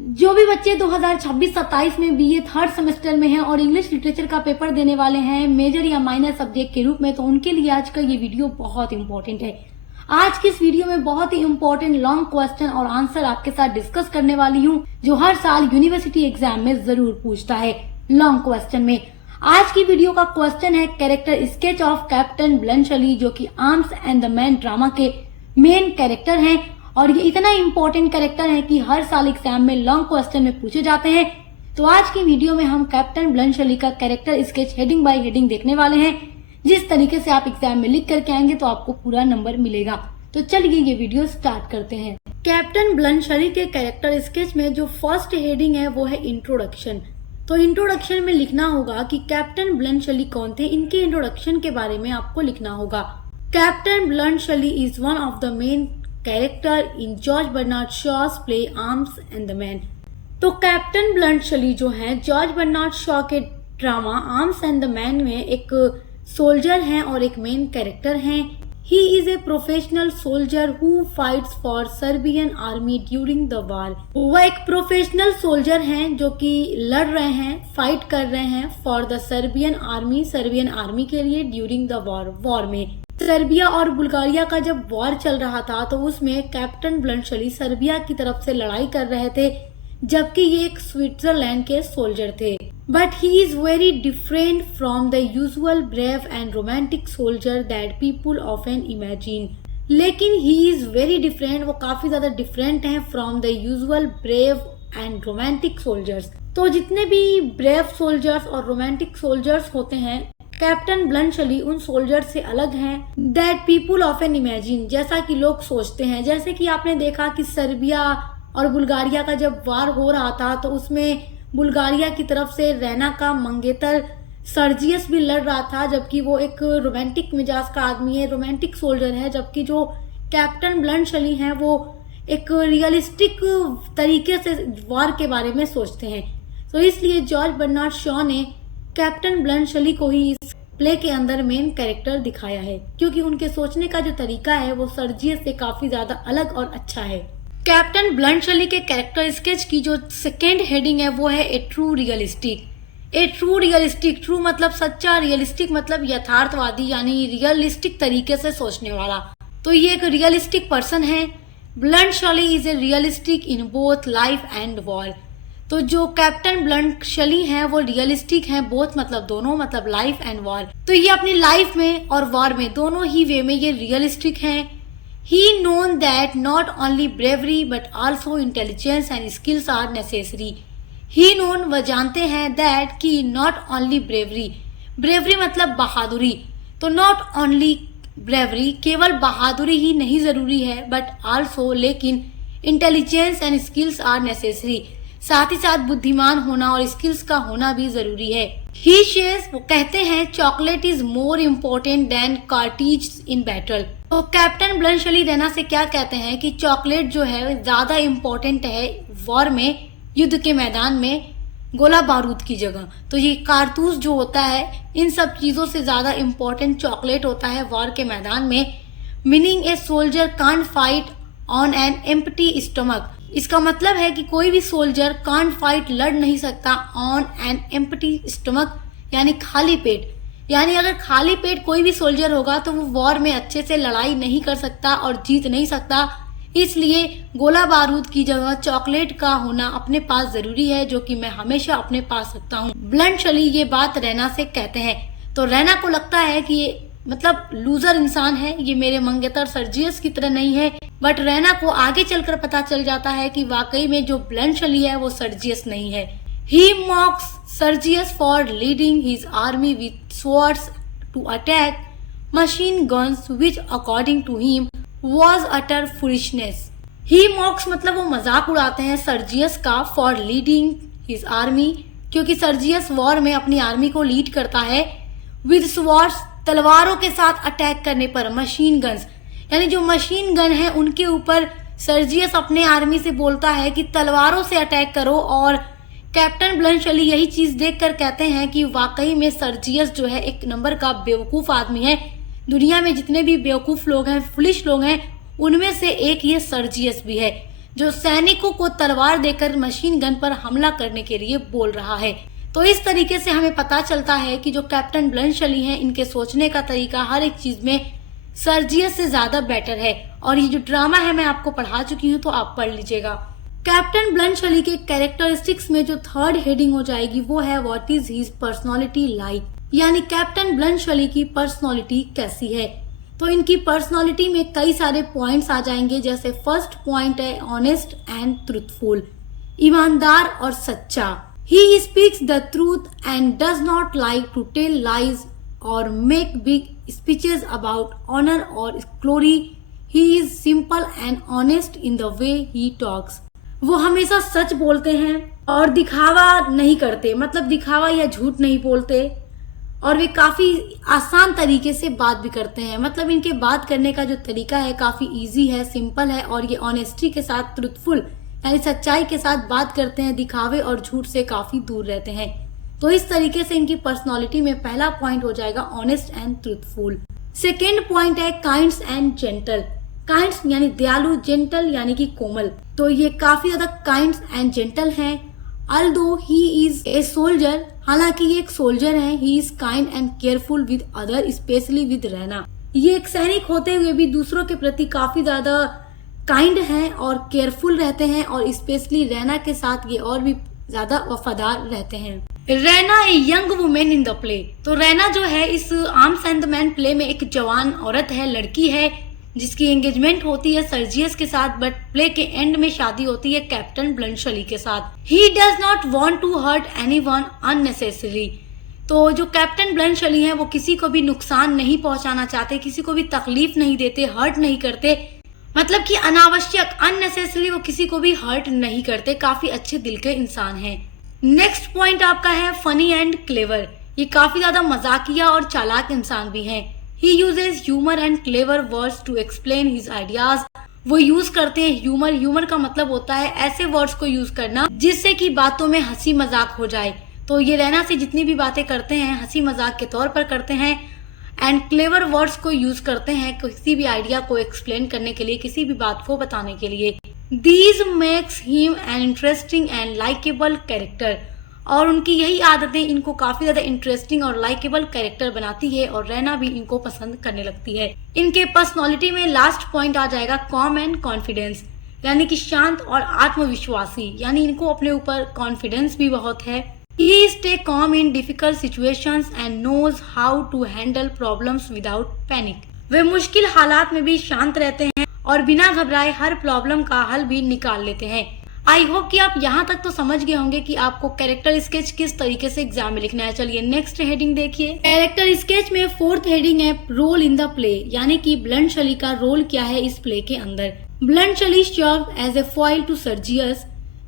जो भी बच्चे 2026-27 में बीए थर्ड सेमेस्टर में हैं और इंग्लिश लिटरेचर का पेपर देने वाले हैं मेजर या माइनर सब्जेक्ट के रूप में, तो उनके लिए आज का ये वीडियो बहुत इंपॉर्टेंट है। आज की इस वीडियो में बहुत ही इंपॉर्टेंट लॉन्ग क्वेश्चन और आंसर आपके साथ डिस्कस करने वाली हूँ, जो हर साल यूनिवर्सिटी एग्जाम में जरूर पूछता है। लॉन्ग क्वेश्चन में आज की वीडियो का क्वेश्चन है character sketch of captain Bluntschli, जो कि arms and the man drama के मेन कैरेक्टर हैं और ये इतना इम्पोर्टेंट कैरेक्टर है कि हर साल एग्जाम में लॉन्ग क्वेश्चन में पूछे जाते हैं। तो आज की वीडियो में हम कैप्टन ब्लंशली का character sketch heading by heading देखने वाले हैं। जिस तरीके से आप एग्जाम में लिख करके आएंगे तो आपको पूरा नंबर मिलेगा। तो चलिए ये वीडियो स्टार्ट करते हैं। कैप्टन ब्लंशली के कैरेक्टर स्केच में जो फर्स्ट हेडिंग है वो है इंट्रोडक्शन। तो इंट्रोडक्शन में लिखना होगा कि कैप्टन ब्लंशली कौन थे, इनके इंट्रोडक्शन के बारे में आपको लिखना होगा। Captain Bluntschli is one of the main character in George Bernard Shaw's play Arms and the Man. तो कैप्टन ब्लंशली जो है जॉर्ज बर्नार्ड शॉ के drama Arms and the Man में एक सोल्जर हैं और एक मेन कैरेक्टर हैं। He is a professional soldier who fights for Serbian army during the war. वह एक प्रोफेशनल सोल्जर हैं जो कि लड़ रहे हैं, फाइट कर रहे हैं फॉर द सर्बियन आर्मी के लिए ड्यूरिंग द वॉर में। सर्बिया और बुल्गारिया का जब वॉर चल रहा था तो उसमें कैप्टन ब्लंशली सर्बिया की तरफ से लड़ाई कर रहे थे, जबकि ये एक स्विट्जरलैंड के सोल्जर थे। But he is very different from the usual brave and romantic soldier that people often imagine. लेकिन ही इज वेरी डिफरेंट, वो काफी ज्यादा डिफरेंट हैं from the usual brave and romantic soldiers. तो जितने भी ब्रेव सोल्जर्स और रोमांटिक सोल्जर्स होते हैं, कैप्टन ब्लंशली उन सोल्जर से अलग हैं दैट पीपुल ऑफन इमेजिन, जैसा कि लोग सोचते हैं। जैसे कि आपने देखा कि सर्बिया और बुल्गारिया का जब वार हो रहा था तो उसमें बुल्गारिया की तरफ से रैना का मंगेतर सर्जियस भी लड़ रहा था, जबकि वो एक रोमांटिक मिजाज का आदमी है, रोमांटिक सोल्जर है। जबकि जो कैप्टन ब्लंशली हैं वो एक रियलिस्टिक तरीके से वार के बारे में सोचते हैं। तो इसलिए जॉर्ज बर्नार्ड शॉ ने कैप्टन ब्लंशली को ही इस प्ले के अंदर मेन कैरेक्टर दिखाया है, क्योंकि उनके सोचने का जो तरीका है वो सर्जियस से काफी ज्यादा अलग और अच्छा है। कैप्टन ब्लंशली के कैरेक्टर स्केच की जो सेकेंड हेडिंग है वो है ए ट्रू रियलिस्टिक। ए ट्रू रियलिस्टिक, ट्रू मतलब सच्चा, रियलिस्टिक मतलब यथार्थवादी, यानी रियलिस्टिक तरीके से सोचने वाला। तो ये एक रियलिस्टिक पर्सन है। Bluntschli is A realistic in both life and war. तो जो कैप्टन ब्लंशली हैं वो रियलिस्टिक हैं, बोथ मतलब दोनों, मतलब लाइफ एंड वॉर। तो ये अपनी लाइफ में और वॉर में दोनों ही वे में ये रियलिस्टिक हैं। He known that not only bravery but also intelligence and skills are necessary. He known वह जानते हैं दैट कि नॉट ओनली ब्रेवरी मतलब बहादुरी। तो नॉट ओनली ब्रेवरी, केवल बहादुरी ही नहीं जरूरी है, बट आल्सो लेकिन intelligence and skills are necessary, साथ ही साथ बुद्धिमान होना और स्किल्स का होना भी जरूरी है। ही शेयर्स, वो कहते हैं chocolate is more important then cartridge in battle. तो कैप्टन ब्लंशली रैना से क्या कहते हैं कि चॉकलेट जो है ज्यादा इम्पोर्टेंट है वॉर में, युद्ध के मैदान में, गोला बारूद की जगह। तो ये कारतूस जो होता है, इन सब चीजों से ज्यादा इम्पोर्टेंट चॉकलेट होता है वॉर के मैदान में। Meaning a soldier can't fight on an empty stomach. इसका मतलब है कि कोई भी सोल्जर कांट फाइट, लड़ नहीं सकता, ऑन एन एम्प्टी स्टमक यानी खाली पेट। यानी अगर खाली पेट कोई भी सोल्जर होगा तो वो वॉर में अच्छे से लड़ाई नहीं कर सकता और जीत नहीं सकता। इसलिए गोला बारूद की जगह चॉकलेट का होना अपने पास जरूरी है, जो कि मैं हमेशा अपने पास रखता हूँ। ब्लंशली ये बात रैना से कहते हैं। तो रैना को लगता है कि ये मतलब लूजर इंसान है, ये मेरे मंगेतर सर्जियस की तरह नहीं है। बट रैना को आगे चलकर पता चल जाता है कि वाकई में जो ब्लंशली है वो सर्जियस नहीं है। He mocks Sergius for leading his army with swords to attack machine guns which according to him was utter foolishness। He mocks मतलब वो मजाक उड़ाते हैं सर्जियस का, फॉर लीडिंग हिज आर्मी, क्योंकि सर्जियस वॉर में अपनी आर्मी को लीड करता है, विद swords तलवारों के साथ अटैक करने पर, मशीन गन्स यानी जो मशीन गन है उनके ऊपर सर्जियस अपने आर्मी से बोलता है कि तलवारों से अटैक करो। और कैप्टन ब्लंशली यही चीज देखकर कहते हैं कि वाकई में सर्जियस जो है एक नंबर का बेवकूफ आदमी है। दुनिया में जितने भी बेवकूफ लोग हैं, फुलिश लोग हैं, उनमें से एक ये सर्जियस भी है, जो सैनिकों को तलवार देकर मशीन गन पर हमला करने के लिए बोल रहा है। तो इस तरीके से हमें पता चलता है कि जो कैप्टन ब्लंशली हैं, इनके सोचने का तरीका हर एक चीज में सर्जियस से ज्यादा बेटर है। और ये जो ड्रामा है मैं आपको पढ़ा चुकी हूँ, तो आप पढ़ लीजिएगा। कैप्टन ब्लंशली के कैरेक्टरिस्टिक्स में जो थर्ड हेडिंग हो जाएगी वो है what is his personality like, यानी कैप्टन ब्लंशली की पर्सनालिटी कैसी है। तो इनकी पर्सनालिटी में कई सारे पॉइंट्स आ जाएंगे, जैसे फर्स्ट पॉइंट है ऑनेस्ट एंड ट्रूथफुल, ईमानदार और सच्चा। He speaks the truth and does not like to tell lies और make big speeches about honour और glory. He is simple and honest in the way he talks. वो हमेशा सच बोलते हैं और दिखावा नहीं करते, मतलब दिखावा या झूठ नहीं बोलते। और वे काफी आसान तरीके से बात भी करते हैं, मतलब इनके बात करने का जो तरीका है काफी इजी है, सिंपल है। और ये ऑनेस्टी के साथ ट्रूथफुल यानी सच्चाई के साथ बात करते हैं, दिखावे और झूठ से काफी दूर रहते हैं। तो इस तरीके से इनकी पर्सनालिटी में पहला पॉइंट हो जाएगा honest and truthful. Second point है काइंड्स एंड जेंटल। काइंड्स यानी दयालु, जेंटल यानी कि कोमल। तो ये काफी ज्यादा काइंड्स एंड जेंटल हैं। Although he is a soldier, हालांकि ये एक सोल्जर है। He is kind and careful with other, specially with Raina. ये एक सैनिक होते हुए भी दूसरों के प्रति काफी ज्यादा काइंड हैं और केयरफुल रहते हैं, और स्पेशली रैना के साथ ये और भी ज्यादा वफादार रहते हैं। Raina a young women in the play. तो रैना जो है इस arms and the man play में एक जवान औरत है, लड़की है, जिसकी एंगेजमेंट होती है सर्जियस के साथ, बट प्ले के एंड में शादी होती है कैप्टन ब्लंशली के साथ। He does not want to hurt anyone unnecessary. तो जो कैप्टन ब्लंशली हैं वो किसी को भी नुकसान नहीं पहुंचाना चाहते, किसी को भी तकलीफ नहीं देते, हर्ट नहीं करते, मतलब कि अनावश्यक अननेसेसरी वो किसी को भी हर्ट नहीं करते। काफी अच्छे दिल के इंसान हैं। नेक्स्ट पॉइंट आपका है फनी एंड क्लेवर। ये काफी ज्यादा मजाकिया और चालाक इंसान भी हैं। He uses humor and clever words to explain his ideas. वो यूज करते हैं ह्यूमर। ह्यूमर का मतलब होता है ऐसे वर्ड्स को यूज करना जिससे कि बातों में हंसी मजाक हो जाए। तो ये रैना से जितनी भी बातें करते हैं हंसी मजाक के तौर पर करते हैं, एंड क्लेवर वर्ड्स को यूज करते हैं किसी भी आइडिया को एक्सप्लेन करने के लिए, किसी भी बात को बताने के लिए। These makes him an interesting and likable character. और उनकी यही आदतें इनको काफी ज्यादा इंटरेस्टिंग और लाइकेबल कैरेक्टर बनाती है, और रैना भी इनको पसंद करने लगती है। इनके पर्सनालिटी में लास्ट पॉइंट आ जाएगा कॉम एंड कॉन्फिडेंस, यानी कि शांत और आत्मविश्वासी, यानी इनको अपने ऊपर कॉन्फिडेंस भी बहुत है। He stay calm in difficult situations and knows how to handle problems without panic. वे मुश्किल हालात में भी शांत रहते हैं और बिना घबराए हर प्रॉब्लम का हल भी निकाल लेते हैं। आई होप कि आप यहाँ तक तो समझ गए होंगे कि आपको कैरेक्टर स्केच किस तरीके से एग्जाम में लिखना है। चलिए नेक्स्ट हेडिंग देखिए। कैरेक्टर स्केच में फोर्थ हेडिंग है रोल इन द प्ले, यानी कि ब्लंशली का रोल क्या है इस प्ले के अंदर। Bluntschli serve as a foil to Sergius.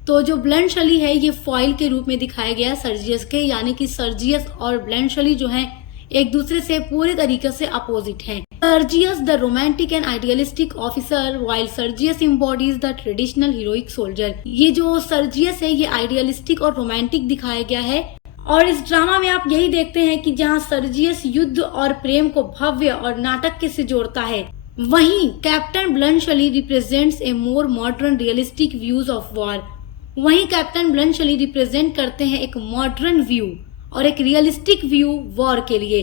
तो जो ब्लंशली है ये फॉइल के रूप में दिखाया गया सर्जियस के, यानी कि सर्जियस और ब्लंशली जो हैं एक दूसरे से पूरे तरीके से अपोजिट हैं। Sergius the romantic and idealistic officer while Sergius embodies the traditional heroic soldier. ये जो सर्जियस है ये आइडियलिस्टिक और रोमांटिक दिखाया गया है, और इस ड्रामा में आप यही देखते हैं कि जहाँ सर्जियस युद्ध और प्रेम को भव्य और नाटक के से जोड़ता है, वहीं captain Bluntschli represents A more modern realistic views of war. वहीं कैप्टन ब्लंशली रिप्रेजेंट करते हैं एक मॉडर्न व्यू और एक रियलिस्टिक व्यू वॉर के लिए,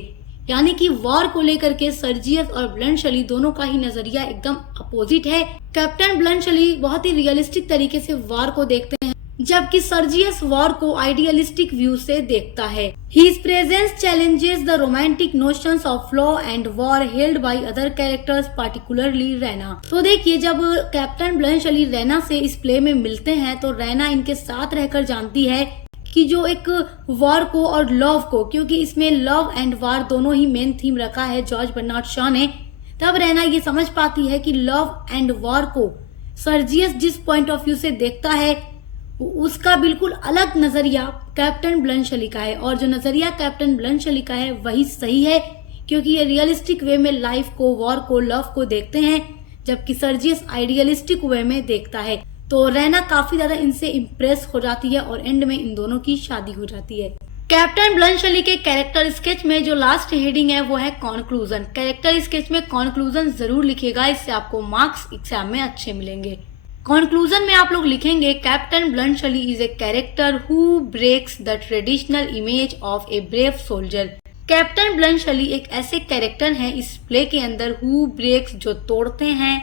यानी कि वॉर को लेकर के सर्जियस और ब्लंशली दोनों का ही नजरिया एकदम अपोजिट है। कैप्टन ब्लंशली बहुत ही रियलिस्टिक तरीके से वॉर को देखते हैं, जबकि सर्जियस वॉर को आइडियलिस्टिक व्यू से देखता है। His presence challenges the romantic notions of law and war held by other characters, particularly Raina. तो देखिए जब कैप्टन ब्लंशली रैना से इस प्ले में मिलते हैं तो रैना इनके साथ रहकर जानती है कि जो एक वॉर को और लव को, क्योंकि इसमें लव एंड वॉर दोनों ही मेन थीम रखा है जॉर्ज बर्नार्ड शॉ ने, तब रैना ये समझ पाती है कि लव एंड वॉर को सर्जियस जिस पॉइंट ऑफ व्यू से देखता है उसका बिल्कुल अलग नजरिया कैप्टन ब्लंशली का है, और जो नजरिया कैप्टन ब्लंशली का है वही सही है, क्योंकि ये रियलिस्टिक वे में लाइफ को, वॉर को, लव को देखते हैं, जबकि सर्जियस आइडियलिस्टिक वे में देखता है। तो रैना काफी ज्यादा इनसे इम्प्रेस हो जाती है और एंड में इन दोनों की शादी हो जाती है। कैप्टन ब्लंशली के कैरेक्टर स्केच में जो लास्ट हेडिंग है वो है कॉन्क्लूजन। कैरेक्टर स्केच में कॉन्क्लूजन जरूर लिखिएगा, इससे आपको मार्क्स एग्जाम में अच्छे मिलेंगे। कंक्लूजन में आप लोग लिखेंगे captain Bluntschli is a character who breaks the traditional image of a brave soldier. Captain Bluntschli एक ऐसे कैरेक्टर हैं इस प्ले के अंदर हु ब्रेक्स जो तोड़ते हैं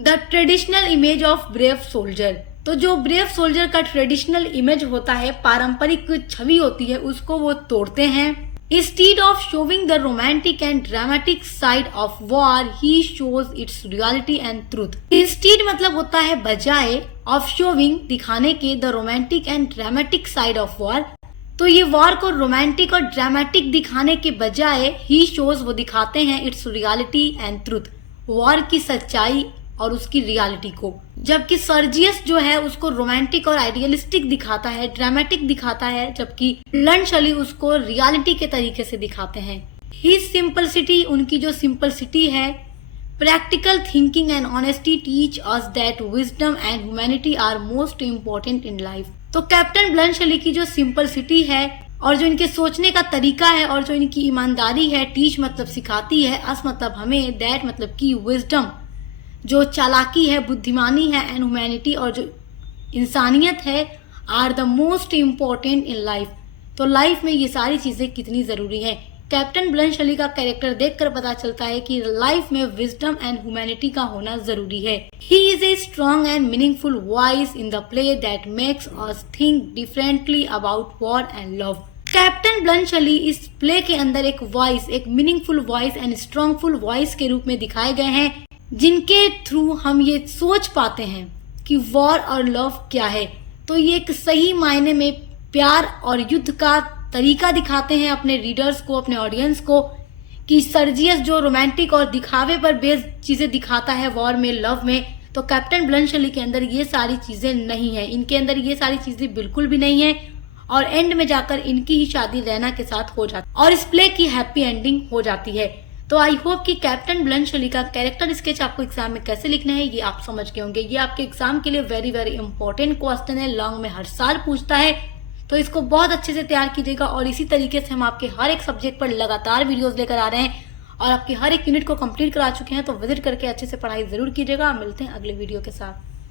the traditional image of brave soldier. तो जो ब्रेव सोल्जर का ट्रेडिशनल इमेज होता है, पारंपरिक छवि होती है, उसको वो तोड़ते हैं। Instead of showing the romantic and dramatic side of war, he shows its reality and truth. Instead मतलब होता है बजाय, of showing दिखाने के, the romantic and dramatic side of war। तो ये वॉर को रोमांटिक और ड्रामेटिक दिखाने के बजाय ही शोज वो दिखाते हैं it's reality and truth, war की सच्चाई और उसकी रियलिटी को। जबकि सर्जियस जो है उसको रोमांटिक और आइडियलिस्टिक दिखाता है, ड्रामेटिक दिखाता है, जबकि ब्लंशली उसको रियलिटी के तरीके से दिखाते हैं। ही सिंपलिसिटी, उनकी जो सिंपलिसिटी है, practical thinking and honesty teach us that wisdom and humanity are most important in life. तो कैप्टन ब्लंशली की जो सिंपलिसिटी है और जो इनके सोचने का तरीका है और जो इनकी ईमानदारी है, टीच मतलब सिखाती है, अस मतलब हमें, दैट मतलब की विजडम जो चालाकी है, बुद्धिमानी है, एंड ह्यूमैनिटी और जो इंसानियत है, are the most important in life. तो लाइफ में ये सारी चीजें कितनी जरूरी हैं। कैप्टन ब्लंशली का कैरेक्टर देखकर पता चलता है कि लाइफ में विजडम एंड ह्यूमैनिटी का होना जरूरी है। ही is a strong and meaningful voice in the play that makes us think differently about war and love. Captain Bluntschli इस प्ले के अंदर एक वॉइस, एक मीनिंगफुल वॉइस एंड स्ट्रॉन्गफुल वॉइस के रूप में दिखाए गए हैं, जिनके थ्रू हम ये सोच पाते हैं कि वॉर और लव क्या है। तो ये एक सही मायने में प्यार और युद्ध का तरीका दिखाते हैं अपने रीडर्स को, अपने ऑडियंस को, कि सर्जियस जो रोमांटिक और दिखावे पर बेस्ड चीजें दिखाता है वॉर में, लव में, तो कैप्टन ब्लंशली के अंदर ये सारी चीजें नहीं है, इनके अंदर ये सारी चीजें बिल्कुल भी नहीं है। और एंड में जाकर इनकी ही शादी रैना के साथ हो जाती और इस प्ले की हैप्पी एंडिंग हो जाती है। तो आई होप कि कैप्टन ब्लंशली का कैरेक्टर स्केच आपको एग्जाम में कैसे लिखना है ये आप समझ गए होंगे। ये आपके एग्जाम के लिए वेरी वेरी इंपॉर्टेंट क्वेश्चन है, लॉन्ग में हर साल पूछता है, तो इसको बहुत अच्छे से तैयार कीजिएगा। और इसी तरीके से हम आपके हर एक सब्जेक्ट पर लगातार वीडियोस लेकर आ रहे हैं और आपके हर एक यूनिट को कंप्लीट करा चुके हैं, तो विजिट करके अच्छे से पढ़ाई जरूर कीजिएगा। मिलते हैं अगले वीडियो के साथ।